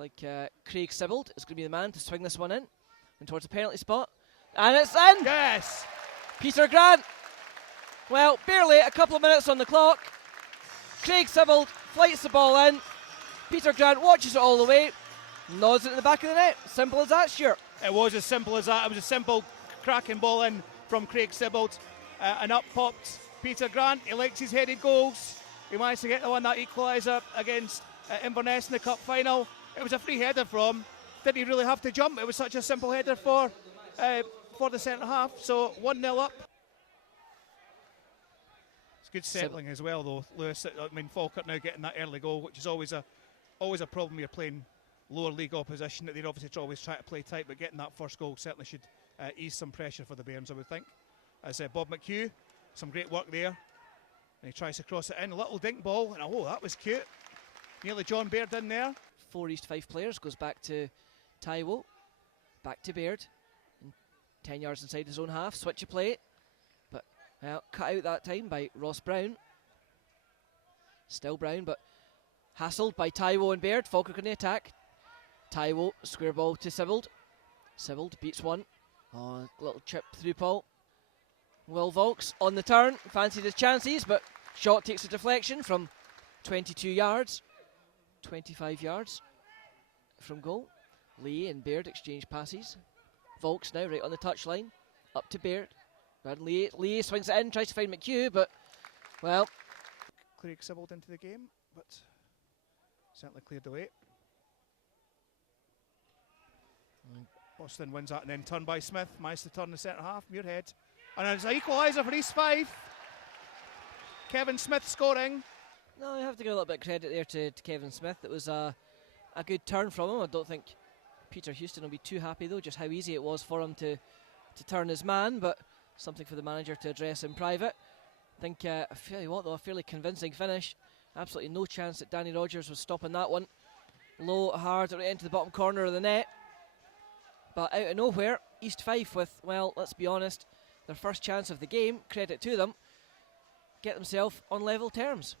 like Craig Sibbald is going to be the man to swing this one in and towards the penalty spot. And it's in! Yes! Peter Grant. Well, barely a couple of minutes on the clock. Craig Sibbald flights the ball in. Peter Grant watches it all the way, nods it in the back of the net. Simple as that, Stuart. It was as simple as that. It was a simple cracking ball in from Craig Sibbald. And up popped Peter Grant. He likes his headed goals. He managed to get the one, that equaliser against Inverness in the cup final. It was a free header from. Didn't he really have to jump? It was such a simple header for the centre half. So 1-0 up. It's good settling as well, though, Lewis. I mean, Falkirk now getting that early goal, which is always a problem when you're playing lower league opposition. That they'd obviously always try to play tight, but getting that first goal certainly should ease some pressure for the Bairns, I would think. As Bob McHugh, some great work there. And he tries to cross it in, a little dink ball, and oh, that was cute. Nearly John Baird in there. 4 East Fife players, goes back to Taiwo, back to Baird, and 10 yards inside his own half, switch of play, but cut out that time by Ross Brown. Still Brown, but hassled by Taiwo and Baird. Falkirk in the attack. Taiwo, square ball to Sibbald. Sibbald beats one. Oh, little chip through Paul. Will Volks on the turn, fancied his chances, but shot takes a deflection from 22 yards, 25 yards from goal. Lee and Baird exchange passes. Volks now right on the touchline, up to Baird. And Lee swings it in, tries to find McHugh, but, well. Craig Sibbald into the game, but certainly cleared away. Boston wins that and then turned by Smith, managed to turn the centre half, Muirhead. And it's an equaliser for East Fife. Kevin Smith scoring. No, you have to give a little bit of credit there to Kevin Smith. It was a good turn from him. I don't think Peter Houston will be too happy, though, just how easy it was for him to turn his man, but something for the manager to address in private. I think, I tell you what, though, a fairly convincing finish. Absolutely no chance that Danny Rogers was stopping that one. Low, hard, right into the bottom corner of the net. But out of nowhere, East Fife with, well, let's be honest, their first chance of the game, credit to them, get themselves on level terms.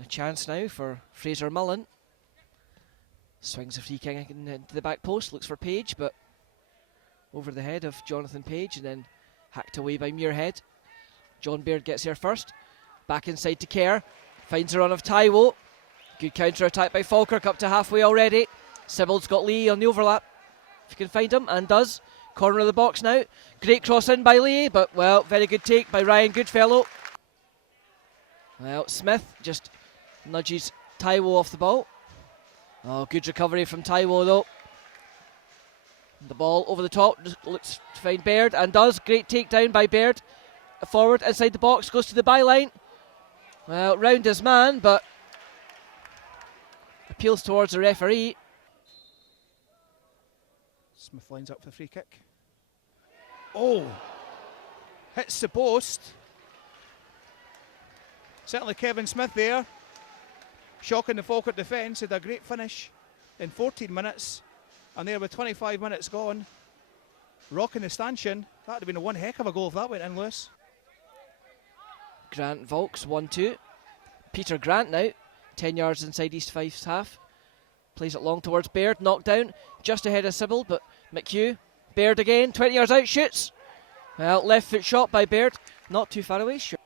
A chance now for Fraser Mullen. Swings a free kick into the back post, looks for Page, but over the head of Jonathan Page and then hacked away by Muirhead. John Baird gets here first. Back inside to Kerr. Finds a run of Taiwo. Good counter attack by Falkirk up to halfway already. Sibbald's got Lee on the overlap. If you can find him, and does. Corner of the box now. Great cross in by Lee, but, well, very good take by Ryan Goodfellow. Well, Smith just nudges Taiwo off the ball. Oh, good recovery from Taiwo, though. The ball over the top, looks to find Baird, and does. Great takedown by Baird. Forward, inside the box, goes to the byline. Well, round his man, but appeals towards the referee. Smith lines up for the free kick. Oh! Hits the post. Certainly Kevin Smith there. Shocking the Falkirk defence. Had a great finish in 14 minutes. And there with 25 minutes gone, rocking the stanchion. That would have been one heck of a goal if that went in, Lewis. Grant Volks 1-2. Peter Grant now, 10 yards inside East Fife's half. Plays it long towards Baird, knocked down, just ahead of Sibbald, but McHugh. Baird again, 20 yards out, shoots. Well, left foot shot by Baird, not too far away. Sure.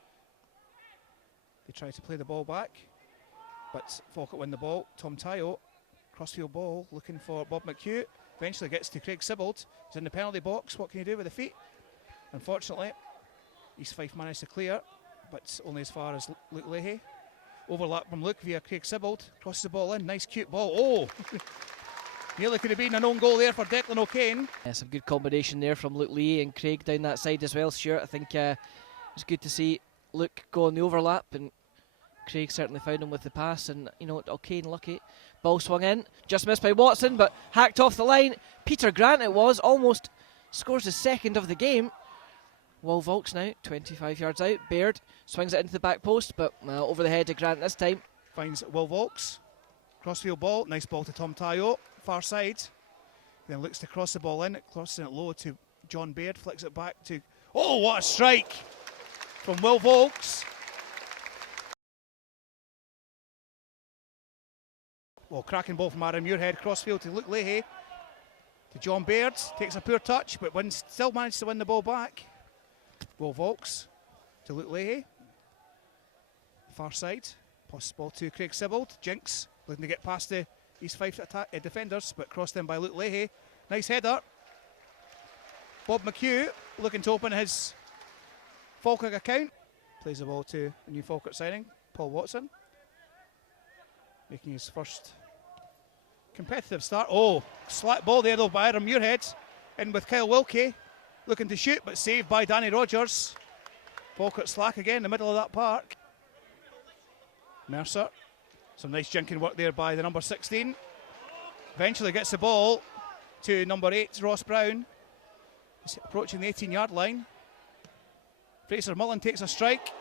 They try to play the ball back, but Falkirk win the ball. Tom Taiwo, crossfield ball, looking for Bob McHugh. Eventually gets to Craig Sibbald. He's in the penalty box. What can you do with the feet? Unfortunately, East Fife managed to clear, but only as far as Luke Leahy. Overlap from Luke via Craig Sibbald. Crosses the ball in. Nice, cute ball. Oh! Nearly could have been an own goal there for Declan O'Kane. Yeah, some good combination there from Luke Lee and Craig down that side as well, Stuart. I think it's good to see Luke go on the overlap, and Craig certainly found him with the pass, and you know, O'Kane lucky. Ball swung in, just missed by Watson, but hacked off the line. Peter Grant it was, almost scores the second of the game. Will Volks now, 25 yards out. Baird swings it into the back post, but over the head of Grant this time. Finds Will Volks. Crossfield ball, nice ball to Tom Taiwo, far side. Then looks to cross the ball in, crossing it low to John Baird, flicks it back to... Oh, what a strike from Will Volks. Well, cracking ball from Aaron Muirhead, crossfield to Luke Leahy. To John Baird, takes a poor touch, but still managed to win the ball back. Will Volks to Luke Leahy. Far side, pass ball to Craig Sibbald. Jinx looking to get past the East Fife defenders, but crossed in by Luke Leahy. Nice header. Bob McHugh looking to open his Falkirk account. Plays the ball to a new Falkirk signing, Paul Watson. Making his first competitive start. Oh, slack ball there though by Aaron Muirhead. In with Kyle Wilkie. Looking to shoot, but saved by Danny Rogers. Falkirk slack again in the middle of that park. Mercer. Some nice jinking work there by the number 16. Eventually gets the ball to number 8, Ross Brown. He's approaching the 18-yard line. Fraser Mullen takes a strike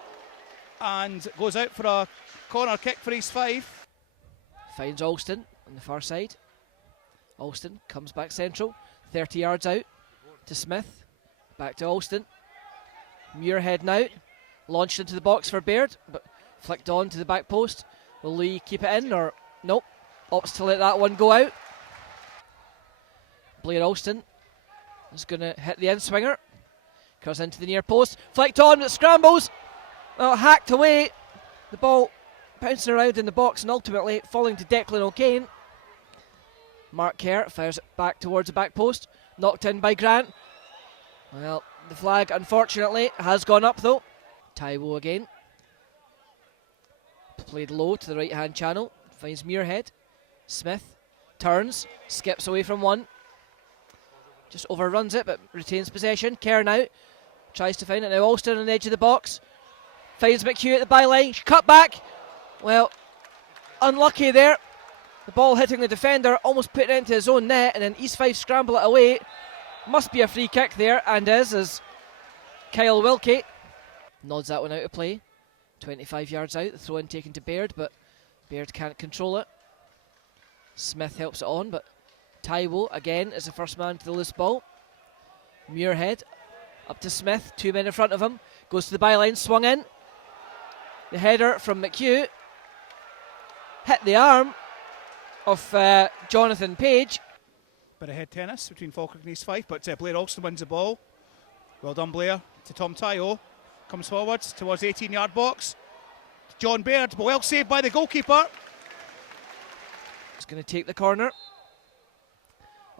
and goes out for a corner kick for East Fife. Finds Alston on the far side. Alston comes back central, 30 yards out to Smith. Back to Alston. Muirhead now, launched into the box for Baird, but flicked on to the back post. Will Lee keep it in or nope? Opts to let that one go out. Blair Alston is going to hit the in-swinger. Curls into the near post. Flicked on, but scrambles. Well, hacked away. The ball bouncing around in the box and ultimately falling to Declan O'Kane. Mark Kerr fires it back towards the back post. Knocked in by Grant. Well, the flag unfortunately has gone up though. Taiwo again. Played low to the right hand channel. Finds Muirhead. Smith turns, skips away from one. Just overruns it but retains possession. Kerr now tries to find it now. Alston on the edge of the box. Finds McHugh at the byline. Cut back. Well, unlucky there. The ball hitting the defender, almost put it into his own net, and then East Fife scramble it away. Must be a free kick there, and is, as Kyle Wilkie nods that one out of play. 25 yards out, the throw in taken to Baird, but Baird can't control it. Smith helps it on, but Taiwo again is the first man to the loose ball. Muirhead up to Smith, 2 men in front of him, goes to the byline, swung in. The header from McHugh hit the arm of Jonathan Page. Bit of head tennis between Falkirk and East Fife, but Blair Alston wins the ball. Well done, Blair. To Tom Taiwo. Comes forward towards the 18-yard box. John Baird, but well saved by the goalkeeper. He's going to take the corner.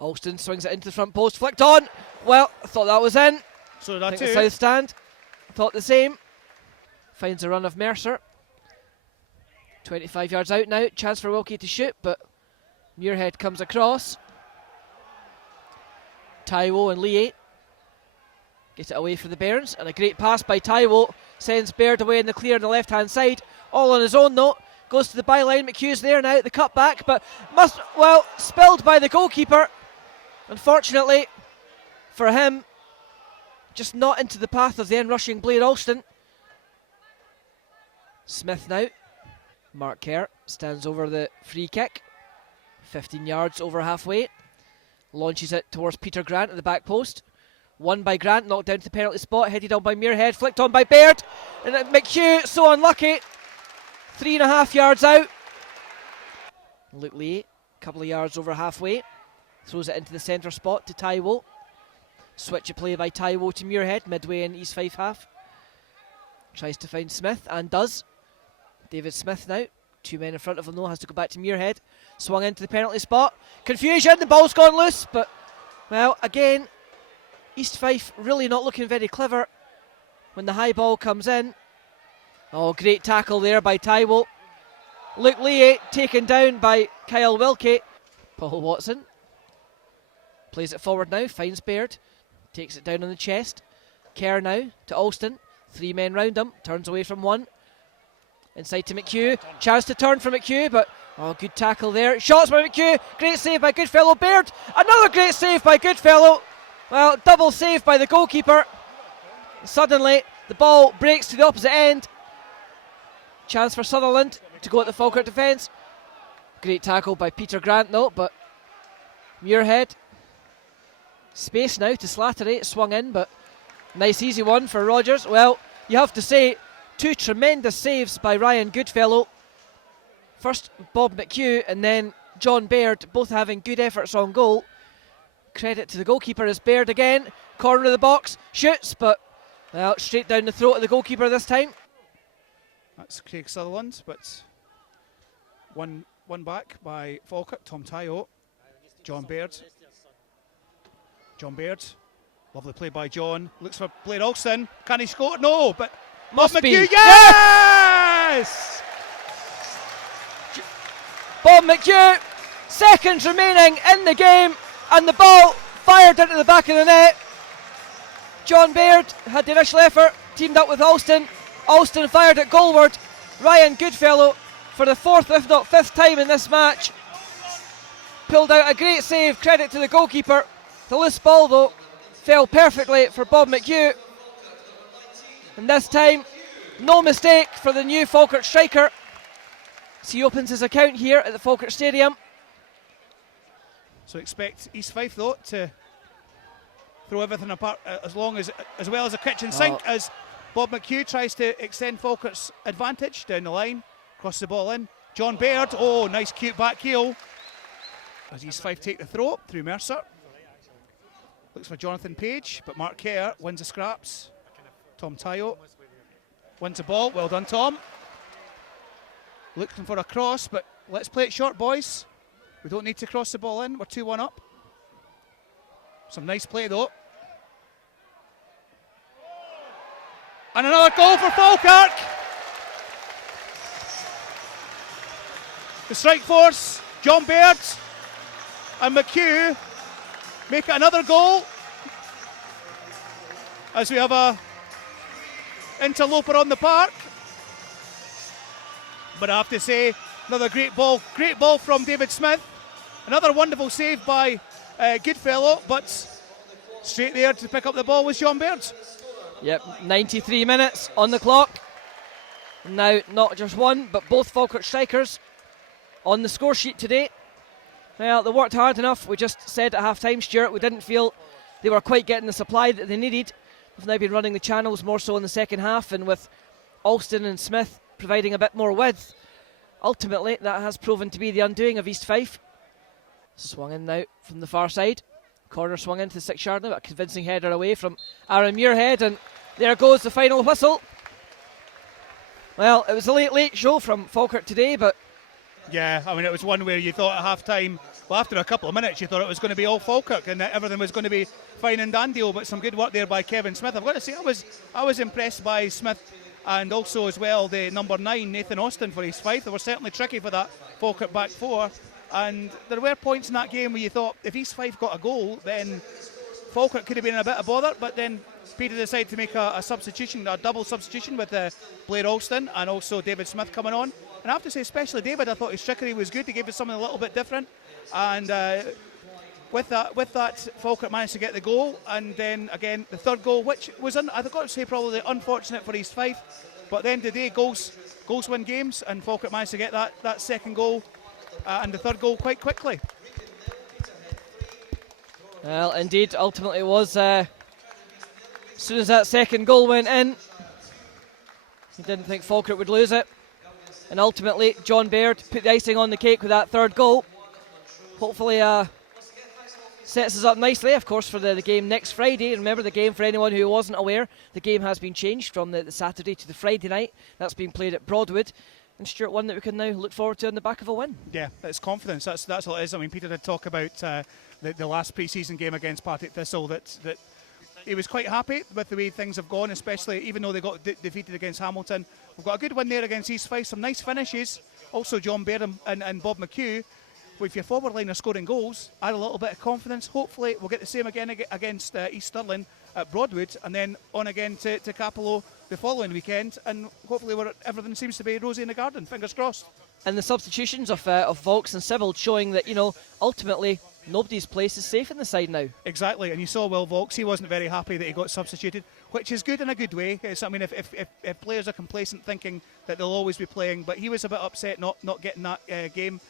Alston swings it into the front post, flicked on. Well, I thought that was in. So did I think too. the south stand thought the same. Finds a run of Mercer. 25 yards out now. Chance for Wilkie to shoot, but Muirhead comes across. Taiwo and Lee get it away for the Bairns, and a great pass by Taiwo sends Baird away in the clear on the left hand side. All on his own though. Goes to the byline. McHugh's there now at the cutback, but spilled by the goalkeeper. Unfortunately for him, just not into the path of the in-rushing Blair Alston. Smith now. Mark Kerr stands over the free kick. 15 yards over halfway. Launches it towards Peter Grant at the back post. Won by Grant, knocked down to the penalty spot, headed on by Muirhead, flicked on by Baird. And McHugh, so unlucky. 3.5 yards out. Luke Lee, a couple of yards over halfway. Throws it into the centre spot to Taiwo. Switch of play by Taiwo to Muirhead, midway in East Fife half. Tries to find Smith, and does. David Smith now. 2 men in front of him though, has to go back to Muirhead. Swung into the penalty spot. Confusion, the ball's gone loose, but, well, again, East Fife really not looking very clever when the high ball comes in. Oh, great tackle there by Taiwo. Luke Lee taken down by Kyle Wilkie. Paul Watson plays it forward now, finds Baird, takes it down on the chest. Kerr now to Alston. 3 men round him, turns away from one. Inside to McHugh, chance to turn for McHugh, but good tackle there. Shots by McHugh, great save by Goodfellow. Baird, another great save by Goodfellow. Well, double save by the goalkeeper. Suddenly, the ball breaks to the opposite end. Chance for Sutherland to go at the Falkirk defence. Great tackle by Peter Grant though, but Muirhead. Space now to Slattery, swung in, but nice easy one for Rogers. Well, you have to say, 2 tremendous saves by Ryan Goodfellow. First Bob McHugh, and then John Baird, both having good efforts on goal. Credit to the goalkeeper as Baird again, corner of the box, shoots, but well, straight down the throat of the goalkeeper this time. That's Craig Sutherland, but one back by Falkirk. Tom Tayo, John Baird. John Baird, lovely play by John. Looks for Blair Alston. Can he score? No, but Must Bob be. McHugh, yes! Bob McHugh, seconds remaining in the game, and the ball fired into the back of the net. John Baird had the initial effort, teamed up with Alston. Alston fired it goalward. Ryan Goodfellow, for the fourth, if not fifth time in this match, pulled out a great save. Credit to the goalkeeper. The loose ball, though, fell perfectly for Bob McHugh. And this time, no mistake for the new Falkirk striker. So he opens his account here at the Falkirk Stadium. So expect East Fife, though, to throw everything apart as well as a kitchen sink as Bob McHugh tries to extend Falkirk's advantage down the line. Crosses the ball in. John Baird, nice cute back heel. As East Fife take the throw through Mercer. Looks for Jonathan Page, but Mark Kerr wins the scraps. Tom Tayo wins the ball. Well done, Tom. Looking for a cross, but let's play it short, boys. We don't need to cross the ball in. We're 2-1 up. Some nice play, though. And another goal for Falkirk. The strike force, John Baird and McHugh make it another goal. As we have a interloper on the park. But I have to say, another great ball from David Smith. Another wonderful save by Goodfellow, but straight there to pick up the ball was John Baird. Yep, 93 minutes on the clock. Now, not just one, but both Falkirk strikers on the score sheet today. Well, they worked hard enough. We just said at half-time, Stuart, we didn't feel they were quite getting the supply that they needed. We've now been running the channels more so in the second half, and with Alston and Smith providing a bit more width, ultimately that has proven to be the undoing of East Fife. Swung in now from the far side. Corner swung into the 6-yard line, but a convincing header away from Aaron Muirhead, and there goes the final whistle. Well, it was a late show from Falkirk today, but yeah, I mean, it was one where you thought at half-time, well, after a couple of minutes, you thought it was going to be all Falkirk and that everything was going to be fine and dandy, but some good work there by Kevin Smith. I've got to say, I was impressed by Smith and also as well the number 9, Nathan Austin, for East Fife. They were certainly tricky for that Falkirk back four, and there were points in that game where you thought if East Fife got a goal, then Falkirk could have been in a bit of bother, but then Peter decided to make a substitution, a double substitution with Blair Alston and also David Smith coming on. And I have to say, especially David, I thought his trickery was good. He gave us something a little bit different. And with that, Falkirk managed to get the goal. And then again, the third goal, which was, I've got to say, probably unfortunate for East Fife. But at the end of the day, goals win games. And Falkirk managed to get that second goal and the third goal quite quickly. well, indeed, ultimately it was. As soon as that second goal went in, he didn't think Falkirk would lose it. And ultimately, John Baird put the icing on the cake with that third goal. Hopefully sets us up nicely, of course, for the game next Friday. Remember, the game, for anyone who wasn't aware, the game has been changed from the Saturday to the Friday night. That's been played at Broadwood. And Stuart, one that we can now look forward to on the back of a win. Yeah, it's confidence. That's all it is. I mean, Peter did talk about the last pre-season game against Partick Thistle, that he was quite happy with the way things have gone, especially even though they got defeated against Hamilton. We've got a good win there against East Fife, some nice finishes. Also John Baird and Bob McHugh. If your forward line are scoring goals, add a little bit of confidence. Hopefully we'll get the same again against East Stirling at Broadwood, and then on again to Capello the following weekend, and hopefully everything seems to be rosy in the garden. Fingers crossed. And the substitutions of Vaux and Sibbald showing that, ultimately nobody's place is safe in the side now. Exactly, and you saw Will Vaux, he wasn't very happy that he got substituted, which is good in a good way. I mean, if players are complacent thinking that they'll always be playing, but he was a bit upset not getting that game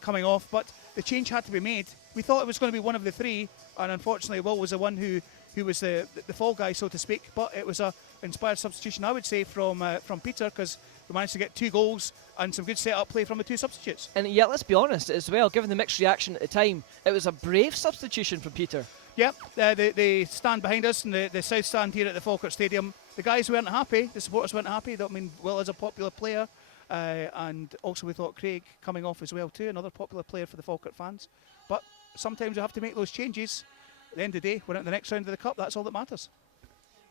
coming off, but the change had to be made. We thought it was going to be one of the three, and unfortunately Will was the one who was the fall guy, so to speak, but it was a inspired substitution, I would say, from Peter, because we managed to get 2 goals and some good set-up play from the two substitutes. And yet, let's be honest as well, given the mixed reaction at the time, it was a brave substitution from Peter. Yep, they stand behind us in the south stand here at the Falkirk Stadium. The guys weren't happy, the supporters weren't happy. I mean, Will is a popular player, and also we thought Craig coming off as well too, another popular player for the Falkirk fans. But sometimes you have to make those changes. At the end of the day, we're at the next round of the Cup, that's all that matters.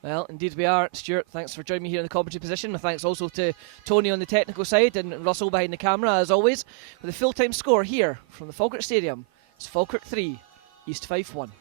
Well, indeed we are. Stuart, thanks for joining me here in the commentary position. My thanks also to Tony on the technical side and Russell behind the camera, as always. With the full-time score here from the Falkirk Stadium, it's Falkirk 3, East Fife 1.